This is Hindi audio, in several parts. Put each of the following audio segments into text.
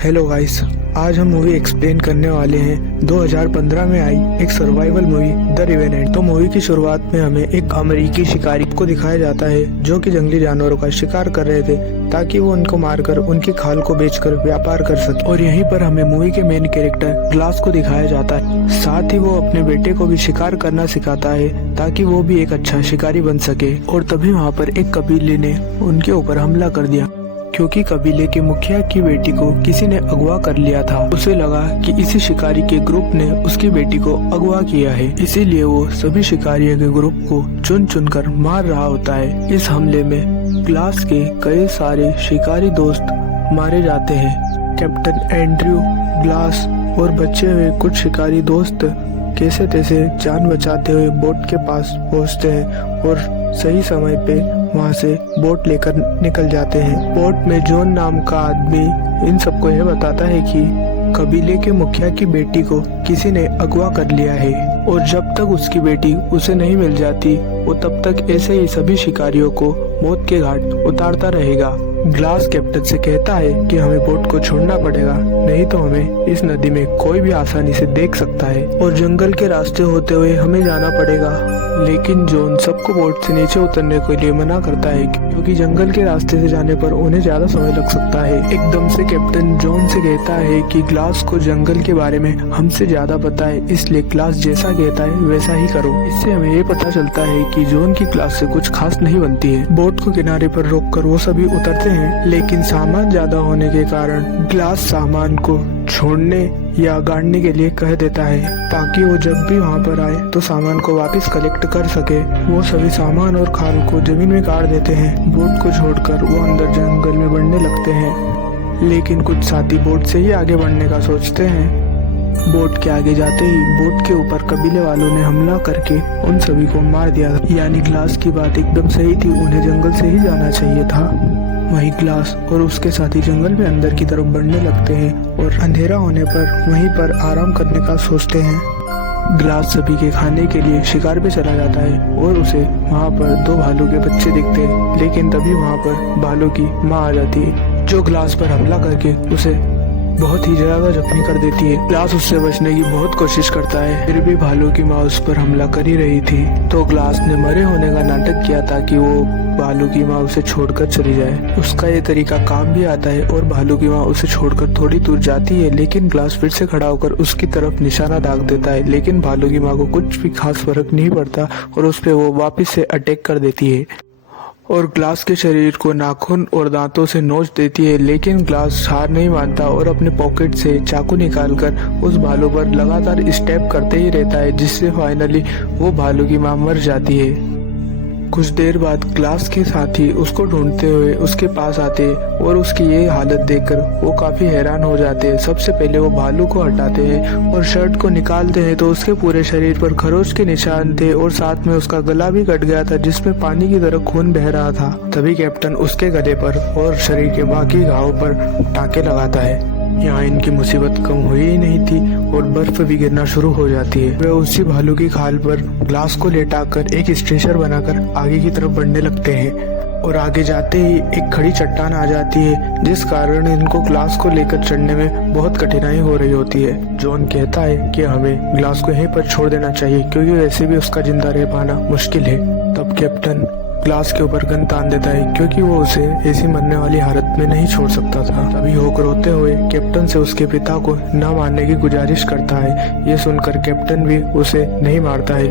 हेलो गाइस, आज हम मूवी एक्सप्लेन करने वाले हैं 2015 में आई एक सर्वाइवल मूवी द रिवेनेंट। तो मूवी की शुरुआत में हमें एक अमेरिकी शिकारी को दिखाया जाता है जो कि जंगली जानवरों का शिकार कर रहे थे ताकि वो उनको मारकर उनकी खाल को बेचकर व्यापार कर सके। और यहीं पर हमें मूवी के मेन कैरेक्टर ग्लास को दिखाया जाता है। साथ ही वो अपने बेटे को भी शिकार करना सिखाता है ताकि वो भी एक अच्छा शिकारी बन सके। और तभी वहाँ पर एक कबीले ने उनके ऊपर हमला कर दिया क्योंकि कबीले के मुखिया की बेटी को किसी ने अगवा कर लिया था। उसे लगा कि इसी शिकारी के ग्रुप ने उसकी बेटी को अगवा किया है, इसीलिए वो सभी शिकारियों के ग्रुप को चुन चुन कर मार रहा होता है। इस हमले में ग्लास के कई सारे शिकारी दोस्त मारे जाते हैं। कैप्टन एंड्रयू, ग्लास और बचे हुए कुछ शिकारी दोस्त कैसे तैसे जान बचाते हुए बोट के पास पहुंचते हैं और सही समय पे वहाँ से बोट लेकर निकल जाते हैं। बोट में जॉन नाम का आदमी इन सबको यह बताता है कि कबीले के मुखिया की बेटी को किसी ने अगवा कर लिया है और जब तक उसकी बेटी उसे नहीं मिल जाती वो तब तक ऐसे ही सभी शिकारियों को मौत के घाट उतारता रहेगा। ग्लास कैप्टन से कहता है कि हमें बोट को छोड़ना पड़ेगा, नहीं तो हमें इस नदी में कोई भी आसानी से देख सकता है और जंगल के रास्ते होते हुए हमें जाना पड़ेगा। लेकिन जॉन सबको बोट से नीचे उतरने के लिए मना करता है क्योंकि जंगल के रास्ते से जाने पर उन्हें ज्यादा समय लग सकता है। एकदम से कैप्टन जॉन से कहता है कि ग्लास को जंगल के बारे में हमसे ज्यादा पता है, इसलिए ग्लास जैसा कहता है वैसा ही करो। इससे हमें ये पता चलता है कि जॉन की ग्लास से कुछ खास नहीं बनती है। बोट को किनारे पर रोककर वो सभी उतरते हैं, लेकिन सामान ज्यादा होने के कारण ग्लास सामान को छोड़ने या गाड़ने के लिए कह देता है ताकि वो जब भी वहाँ पर आए तो सामान को वापस कलेक्ट कर सके। वो सभी सामान और खाल को जमीन में गाड़ देते हैं। बोट को छोड़कर वो अंदर जंगल में बढ़ने लगते हैं, लेकिन कुछ साथी बोट से ही आगे बढ़ने का सोचते हैं। बोट के आगे जाते ही बोट के ऊपर कबीले वालों ने हमला करके उन सभी को मार दिया। यानी ग्लास की बात एकदम सही थी, उन्हें जंगल से ही जाना चाहिए था। वहीं ग्लास और उसके साथी जंगल में अंदर की तरफ बढ़ने लगते हैं और अंधेरा होने पर वहीं पर आराम करने का सोचते हैं। ग्लास सभी के खाने के लिए शिकार पे चला जाता है और उसे वहाँ पर दो भालू के बच्चे दिखते हैं, लेकिन तभी वहाँ पर भालू की माँ आ जाती है जो ग्लास पर हमला करके उसे बहुत ही ज्यादा जख्मी कर देती है। ग्लास उससे बचने की बहुत कोशिश करता है, फिर भी भालू की माँ उस पर हमला कर ही रही थी। तो ग्लास ने मरे होने का नाटक किया ताकि वो भालू की माँ उसे छोड़कर चली जाए। उसका ये तरीका काम भी आता है और भालू की माँ उसे छोड़कर थोड़ी दूर जाती है, लेकिन ग्लास फिर से खड़ा होकर उसकी तरफ निशाना दाग देता है। लेकिन भालू की माँ को कुछ भी खास फर्क नहीं पड़ता और उस पर वो वापस से अटैक कर देती है और ग्लास के शरीर को नाखून और दांतों से नोच देती है। लेकिन ग्लास हार नहीं मानता और अपने पॉकेट से चाकू निकालकर उस भालू पर लगातार स्टेप करते ही रहता है, जिससे फाइनली वो भालू की मां मर जाती है। कुछ देर बाद ग्लास के साथी उसको ढूंढते हुए उसके पास आते और उसकी ये हालत देखकर वो काफी हैरान हो जाते हैं। सबसे पहले वो भालू को हटाते हैं और शर्ट को निकालते हैं तो उसके पूरे शरीर पर खरोच के निशान थे और साथ में उसका गला भी कट गया था जिसमें पानी की तरह खून बह रहा था। तभी कैप्टन उसके गले पर और शरीर के बाकी घावों पर टाके लगाता है। यहाँ इनकी मुसीबत कम हुई ही नहीं थी और बर्फ भी गिरना शुरू हो जाती है। वे उसी भालू की खाल पर ग्लास को लेटाकर एक स्ट्रेचर बनाकर आगे की तरफ बढ़ने लगते हैं और आगे जाते ही एक खड़ी चट्टान आ जाती है जिस कारण इनको ग्लास को लेकर चढ़ने में बहुत कठिनाई हो रही होती है। जॉन कहता है कि हमें ग्लास को यहीं पर छोड़ देना चाहिए क्योंकि वैसे भी उसका जिंदा रह पाना मुश्किल है। तब कैप्टन ग्लास के ऊपर गन तान देता है क्योंकि वो उसे ऐसी मरने वाली हालत में नहीं छोड़ सकता था। तभी होकर रोते हुए कैप्टन से उसके पिता को न मारने की गुजारिश करता है। ये सुनकर कैप्टन भी उसे नहीं मारता है।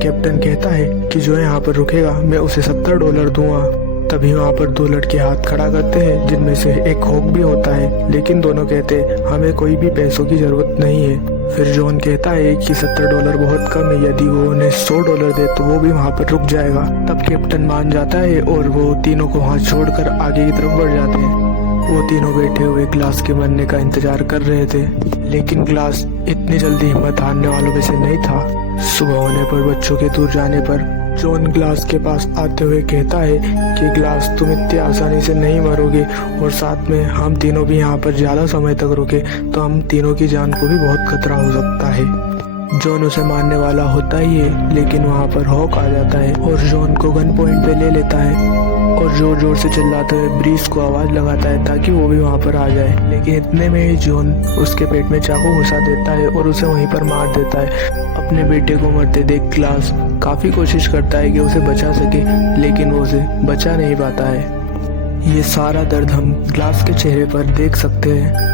कैप्टन कहता है कि जो यहाँ पर रुकेगा मैं उसे $70 दूंगा। तभी वहाँ पर दो लड़के हाथ खड़ा करते हैं जिनमें से एक हॉक भी होता है, लेकिन दोनों कहते हमें कोई भी पैसों की जरूरत नहीं है। फिर जॉन कहता है कि $70 बहुत कम है, यदि वो उन्हें $100 दे तो वो भी वहाँ पर रुक जाएगा। तब कैप्टन मान जाता है और वो तीनों को वहाँ छोड़कर आगे की तरफ बढ़ जाते हैं। वो तीनों बैठे हुए ग्लास के मरने का इंतजार कर रहे थे, लेकिन ग्लास इतनी जल्दी हिम्मत हारने वालों में से नहीं था। सुबह होने पर बच्चों के दूर जाने पर जॉन ग्लास के पास आते हुए कहता है कि ग्लास तुम इतनी आसानी से नहीं मरोगे और साथ में हम तीनों भी यहाँ पर ज्यादा समय तक रुके तो हम तीनों की जान को भी बहुत खतरा हो सकता है। जॉन उसे मारने वाला होता ही है, लेकिन वहाँ पर हॉक आ जाता है और जॉन को गन पॉइंट पे ले लेता है और जोर जोर से चिल्लाते हुए ब्रीस को आवाज लगाता है ताकि वो भी वहाँ पर आ जाए। लेकिन इतने में ही जॉन उसके पेट में चाकू घुसा देता है और उसे वहीं पर मार देता है। अपने बेटे को मरते देख ग्लास काफी कोशिश करता है कि उसे बचा सके, लेकिन वो उसे बचा नहीं पाता है। ये सारा दर्द हम ग्लास के चेहरे पर देख सकते हैं।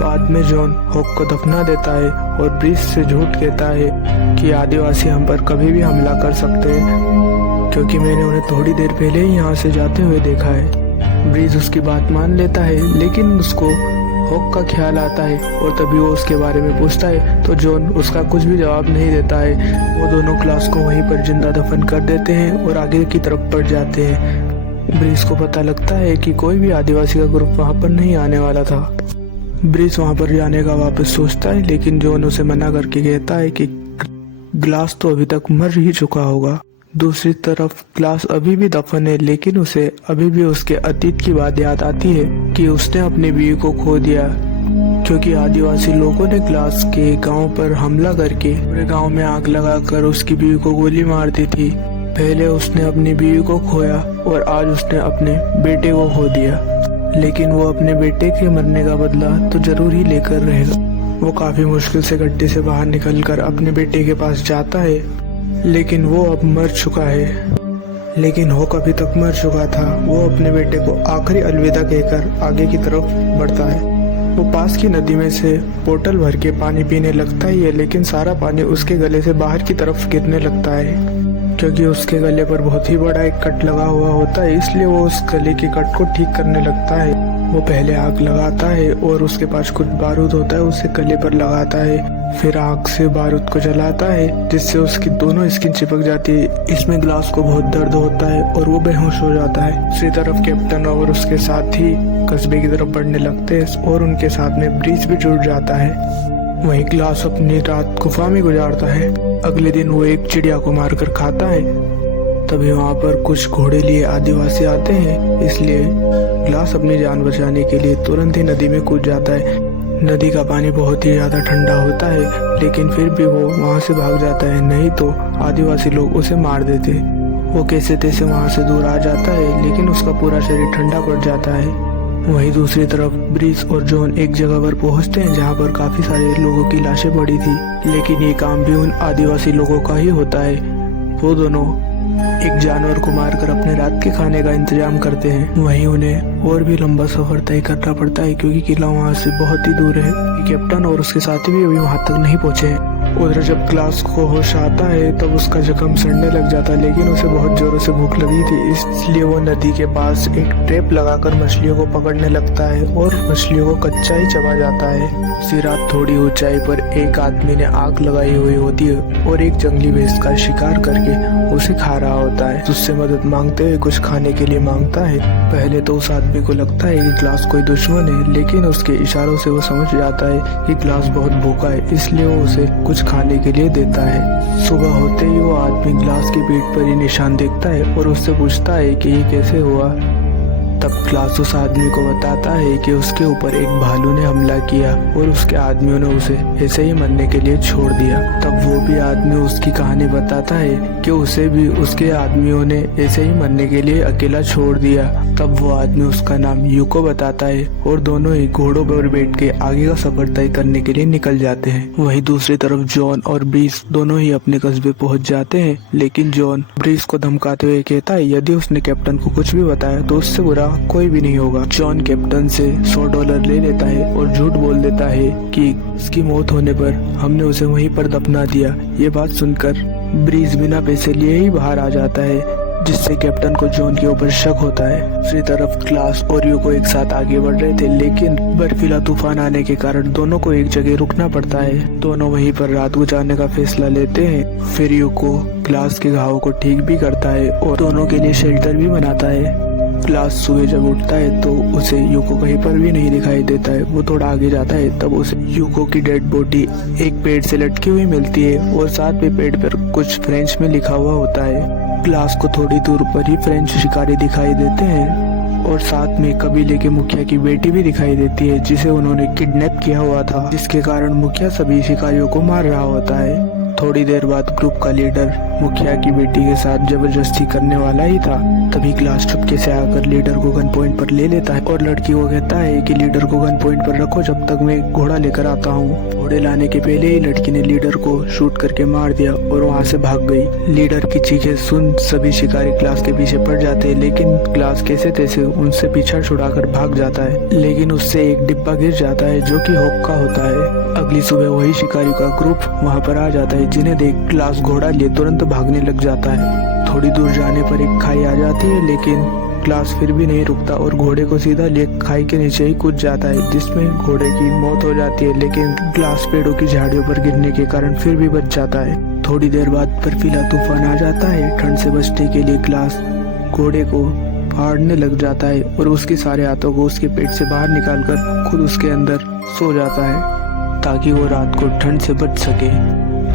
बाद में जॉन हॉक को दफना देता है और ब्रीस से झूठ कहता है कि आदिवासी हम पर कभी भी हमला कर सकते हैं, क्योंकि मैंने उन्हें थोड़ी देर पहले ही यहाँ से जाते हुए देखा है। ब्रीस उसकी बात मान लेता है, लेकिन उसको हॉक का ख्याल आता है और तभी वो उसके बारे में पूछता है तो जॉन उसका कुछ भी जवाब नहीं देता है। वो दोनों ग्लास को वहीं पर जिंदा दफन कर देते हैं और आगे की तरफ बढ़ जाते हैं। ब्रीस को पता लगता है कि कोई भी आदिवासी का ग्रुप वहाँ पर नहीं आने वाला था। ब्रीस वहाँ पर जाने का वापस सोचता है, लेकिन जॉन उसे मना करके कहता है कि ग्लास तो अभी तक मर ही चुका होगा। दूसरी तरफ ग्लास अभी भी दफन है, लेकिन उसे अभी भी उसके अतीत की बात याद आती है कि उसने अपनी बीवी को खो दिया, क्योंकि आदिवासी लोगों ने ग्लास के गांव पर हमला करके पूरे गांव में आग लगाकर उसकी बीवी को गोली मार दी थी। पहले उसने अपनी बीवी को खोया और आज उसने अपने बेटे को खो दिया, लेकिन वो अपने बेटे के मरने का बदला तो जरूर ही लेकर रहेगा। वो काफी मुश्किल से गड्ढे से बाहर निकलकर अपने बेटे के पास जाता है, लेकिन वो अब मर चुका है। लेकिन हॉक अभी तक मर चुका था। वो अपने बेटे को आखिरी अलविदा कहकर आगे की तरफ बढ़ता है। वो पास की नदी में से बोतल भर के पानी पीने लगता ही है, लेकिन सारा पानी उसके गले से बाहर की तरफ गिरने लगता है, क्योंकि उसके गले पर बहुत ही बड़ा एक कट लगा हुआ होता है। इसलिए वो उस गले के कट को ठीक करने लगता है। वो पहले आग लगाता है और उसके पास कुछ बारूद होता है, उसे गले पर लगाता है। फिर आग से बारूद को जलाता है, जिससे उसकी दोनों स्किन चिपक जाती है। इसमें ग्लास को बहुत दर्द होता है और वो बेहोश हो जाता है। दूसरी तरफ कैप्टन और उसके साथी कस्बे की तरफ बढ़ने लगते हैं और उनके साथ में ब्रीस भी जुड़ जाता है। वहीं ग्लास अपनी रात गुफा में गुजारता है। अगले दिन वो एक चिड़िया को मारकर खाता है। तभी वहाँ पर कुछ घोड़े लिए आदिवासी आते हैं, इसलिए ग्लास अपनी जान बचाने के लिए तुरंत ही नदी में कूद जाता है। नदी का पानी बहुत ही ज्यादा ठंडा होता है, लेकिन फिर भी वो वहाँ से भाग जाता है, नहीं तो आदिवासी लोग उसे मार देते। वो कैसे तैसे वहाँ से दूर आ जाता है, लेकिन उसका पूरा शरीर ठंडा पड़ जाता है। वहीं दूसरी तरफ ब्रीस और जॉन एक जगह पर पहुंचते हैं जहां पर काफी सारे लोगों की लाशें पड़ी थी, लेकिन ये काम भी उन आदिवासी लोगों का ही होता है। वो दोनों एक जानवर को मारकर अपने रात के खाने का इंतजाम करते हैं। वहीं उन्हें और भी लंबा सफर तय करना पड़ता है, क्योंकि किला वहाँ से बहुत ही दूर है। कैप्टन और उसके साथी भी अभी वहाँ तक नहीं पहुँचे हैं। उधर जब ग्लास को होश आता है तब उसका जख्म सड़ने लग जाता है, लेकिन उसे बहुत जोरों से भूख लगी थी, इसलिए वो नदी के पास एक ट्रैप लगाकर मछलियों को पकड़ने लगता है और मछलियों को कच्चा ही चबा जाता है। उसी रात थोड़ी ऊंचाई पर एक आदमी ने आग लगाई हुई होती है और एक जंगली भैंस का शिकार करके उसे खा रहा होता है। उससे मदद मांगते हुए कुछ खाने के लिए मांगता है। पहले तो उस आदमी को लगता है कि ग्लास कोई दुश्मन है, लेकिन उसके इशारों से वो समझ जाता है कि ग्लास बहुत भूखा है, इसलिए वो उसे कुछ खाने के लिए देता है। सुबह होते ही वो आदमी ग्लास की पीठ पर ही निशान देखता है और उससे पूछता है कि ये कैसे हुआ। तब ग्लास उस आदमी को बताता है कि उसके ऊपर एक भालू ने हमला किया और उसके आदमियों ने उसे ऐसे ही मरने के लिए छोड़ दिया। तब वो भी आदमी उसकी कहानी बताता है कि उसे भी उसके आदमियों ने ऐसे ही मरने के लिए अकेला छोड़ दिया। तब वो आदमी उसका नाम यूको बताता है और दोनों ही घोड़ों पर बैठ के आगे का सफर तय करने के लिए निकल जाते हैं। वहीं दूसरी तरफ जॉन और ब्रीस दोनों ही अपने कस्बे पहुंच जाते हैं, लेकिन जॉन ब्रीस को धमकाते हुए कहता है यदि उसने कैप्टन को कुछ भी बताया तो उससे बुरा कोई भी नहीं होगा। जॉन कैप्टन से $100 ले लेता है और झूठ बोल देता है कि इसकी मौत होने पर हमने उसे वहीं पर दफना दिया। ये बात सुनकर ब्रीस बिना पैसे लिए ही बाहर आ जाता है, जिससे कैप्टन को जॉन के ऊपर शक होता है। दूसरी तरफ ग्लास और यूको एक साथ आगे बढ़ रहे थे, लेकिन बर्फीला तूफान आने के कारण दोनों को एक जगह रुकना पड़ता है। दोनों वहीं पर रात गुजारने का फैसला लेते हैं। फिर यूको ग्लास के घाव को ठीक भी करता है और दोनों के लिए शेल्टर भी बनाता है। ग्लास सुबह जब उठता है तो उसे यूको कहीं पर भी नहीं दिखाई देता है। वो थोड़ा आगे जाता है, तब उसे यूको की डेड बॉडी एक पेड़ से लटकी हुई मिलती है और साथ में पेड़ पर कुछ फ्रेंच में लिखा हुआ होता है। ग्लास को थोड़ी दूर पर ही फ्रेंच शिकारी दिखाई देते हैं और साथ में कबीले के मुखिया की बेटी भी दिखाई देती है, जिसे उन्होंने किडनैप किया हुआ था, जिसके कारण मुखिया सभी शिकारियों को मार रहा होता है। थोड़ी देर बाद ग्रुप का लीडर मुखिया की बेटी के साथ जबरदस्ती करने वाला ही था। तभी क्लास चुपके से आकर लीडर को गन पॉइंट पर ले लेता है और लड़की को कहता है कि लीडर को गन पॉइंट पर रखो जब तक मैं घोड़ा लेकर आता हूँ। घोड़े लाने के पहले ही लड़की ने लीडर को शूट करके मार दिया और वहाँ से भाग गई। लीडर की चीखें सुन सभी शिकारी क्लास के पीछे पड़ जाते हैं, लेकिन क्लास कैसे तैसे उनसे पीछा छुड़ाकर भाग जाता है, लेकिन उससे एक डिब्बा गिर जाता है जो कि हॉक का होता है। अगली सुबह वही शिकारी का ग्रुप वहाँ पर आ जाता है, जिन्हें देख क्लास घोड़ा लिए तुरंत भागने लग जाता है। थोड़ी दूर जाने पर एक खाई आ जाती है, लेकिन क्लास फिर भी नहीं रुकता और घोड़े को सीधा ले खाई के नीचे ही कूद जाता है, जिसमें घोड़े की मौत हो जाती है। लेकिन क्लास पेड़ों की झाड़ियों पर गिरने के कारण फिर भी बच जाता है। थोड़ी देर बाद बर्फीला तूफान आ जाता है। ठंड से बचने के लिए क्लास घोड़े को फाड़ने लग जाता है और उसके सारे हाथों को उसके पेट से बाहर निकालकर खुद उसके अंदर सो जाता है ताकि वो रात को ठंड से बच सके।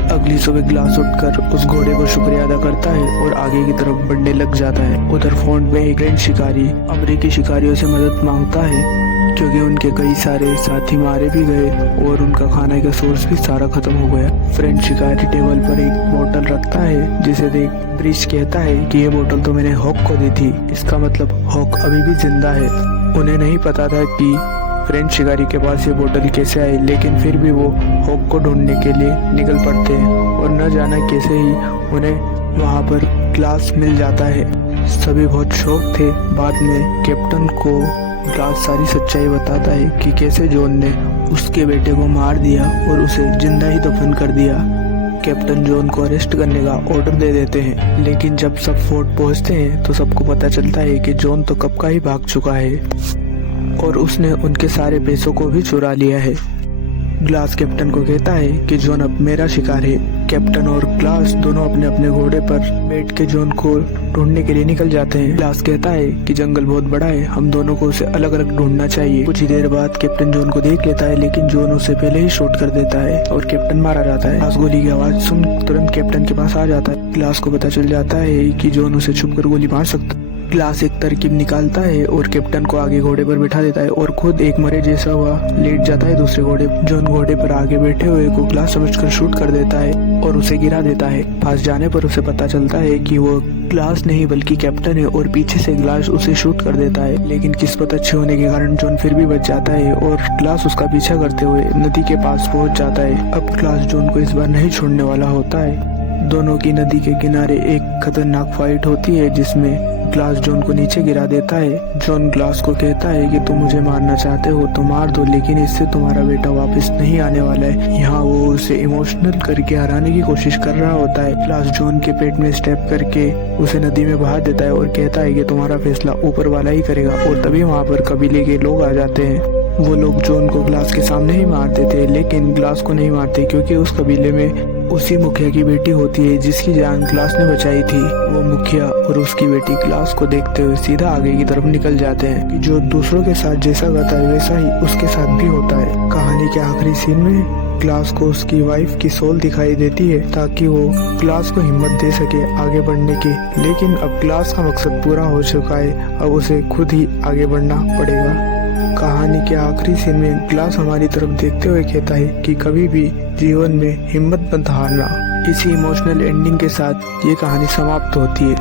अगली सुबह क्लास उठकर उस घोड़े को शुक्रिया अदा करता है और आगे की तरफ बढ़ने लग जाता है। उधर फोन पे एक फ्रेंच शिकारी अमेरिकी शिकारियों से मदद मांगता है, क्योंकि उनके कई सारे साथी मारे भी गए और उनका खाने का सोर्स भी सारा खत्म हो गया। फ्रेंच शिकारी टेबल पर एक बोतल रखता है, जिसे देख ब्रिज कहता है कि ये बोतल तो मैंने हॉक को दी थी, इसका मतलब हॉक अभी भी जिंदा है। उन्हें नहीं पता था कि फ्रेंच शिकारी के पास ये बोतल कैसे आई, लेकिन फिर भी वो हॉक को ढूंढने के लिए निकल पड़ते हैं और न जाना कैसे ही उन्हें वहाँ पर क्लास मिल जाता है। सभी बहुत शौक थे। बाद में कैप्टन को क्लास सारी सच्चाई बताता है कि कैसे जॉन ने उसके बेटे को मार दिया और उसे जिंदा ही दफन कर दिया। कैप्टन जॉन को अरेस्ट करने का ऑर्डर दे देते हैं, लेकिन जब सब फोर्ट पहुंचते हैं तो सबको पता चलता है कि जॉन तो कब का ही भाग चुका है और उसने उनके सारे पैसों को भी चुरा लिया है। ग्लास कैप्टन को कहता है कि जॉन अब मेरा शिकार है। कैप्टन और ग्लास दोनों अपने अपने घोड़े पर बैठ के जॉन को ढूंढने के लिए निकल जाते हैं। ग्लास कहता है कि जंगल बहुत बड़ा है, हम दोनों को उसे अलग अलग ढूंढना चाहिए। कुछ ही देर बाद कैप्टन जॉन को देख लेता है, लेकिन जॉन उसे पहले ही शूट कर देता है और कैप्टन मारा जाता है। ग्लास गोली की आवाज सुन तुरंत कैप्टन के पास आ जाता है। ग्लास को पता चल जाता है कि जॉन उसे छुप कर गोली मार सकता है। ग्लास एक तरकीब निकालता है और कैप्टन को आगे घोड़े पर बैठा देता है और खुद एक मरे जैसा हुआ लेट जाता है दूसरे घोड़े। जॉन घोड़े पर आगे बैठे हुए को ग्लास समझकर शूट कर देता है और उसे गिरा देता है। पास जाने पर उसे पता चलता है कि वो ग्लास नहीं बल्कि कैप्टन है और पीछे से ग्लास उसे शूट कर देता है, लेकिन किस्मत अच्छी होने के कारण जॉन फिर भी बच जाता है और ग्लास उसका पीछा करते हुए नदी के पास पहुंच जाता है। अब ग्लास जॉन को इस बार नहीं छोड़ने वाला होता है। दोनों की नदी के किनारे एक खतरनाक फाइट होती है, जिसमें ग्लास जॉन को नीचे गिरा देता है। जॉन ग्लास को कहता है कि तुम मुझे मारना चाहते हो तो मार दो, लेकिन इससे तुम्हारा बेटा वापस नहीं आने वाला है। यहाँ वो उसे इमोशनल करके हराने की कोशिश कर रहा होता है। ग्लास जॉन के पेट में स्टेप करके उसे नदी में बहा देता है और कहता है कि तुम्हारा फैसला ऊपर वाला ही करेगा। और तभी वहाँ पर कबीले के लोग आ जाते हैं। वो लोग जॉन को ग्लास के सामने ही मार देते हैं, लेकिन ग्लास को नहीं मारते, क्योंकि उस कबीले में उसी मुखिया की बेटी होती है जिसकी जान ग्लास ने बचाई थी। वो मुखिया और उसकी बेटी ग्लास को देखते हुए सीधा आगे की तरफ निकल जाते हैं कि जो दूसरों के साथ जैसा करता है वैसा ही उसके साथ भी होता है। कहानी के आखिरी सीन में ग्लास को उसकी वाइफ की सोल दिखाई देती है ताकि वो ग्लास को हिम्मत दे सके आगे बढ़ने की, लेकिन अब ग्लास का मकसद पूरा हो चुका है। अब उसे खुद ही आगे बढ़ना पड़ेगा। कहानी के आखिरी सीन में ग्लास हमारी तरफ देखते हुए कहता है कि कभी भी जीवन में हिम्मत मत हारना। इसी इमोशनल एंडिंग के साथ ये कहानी समाप्त होती है।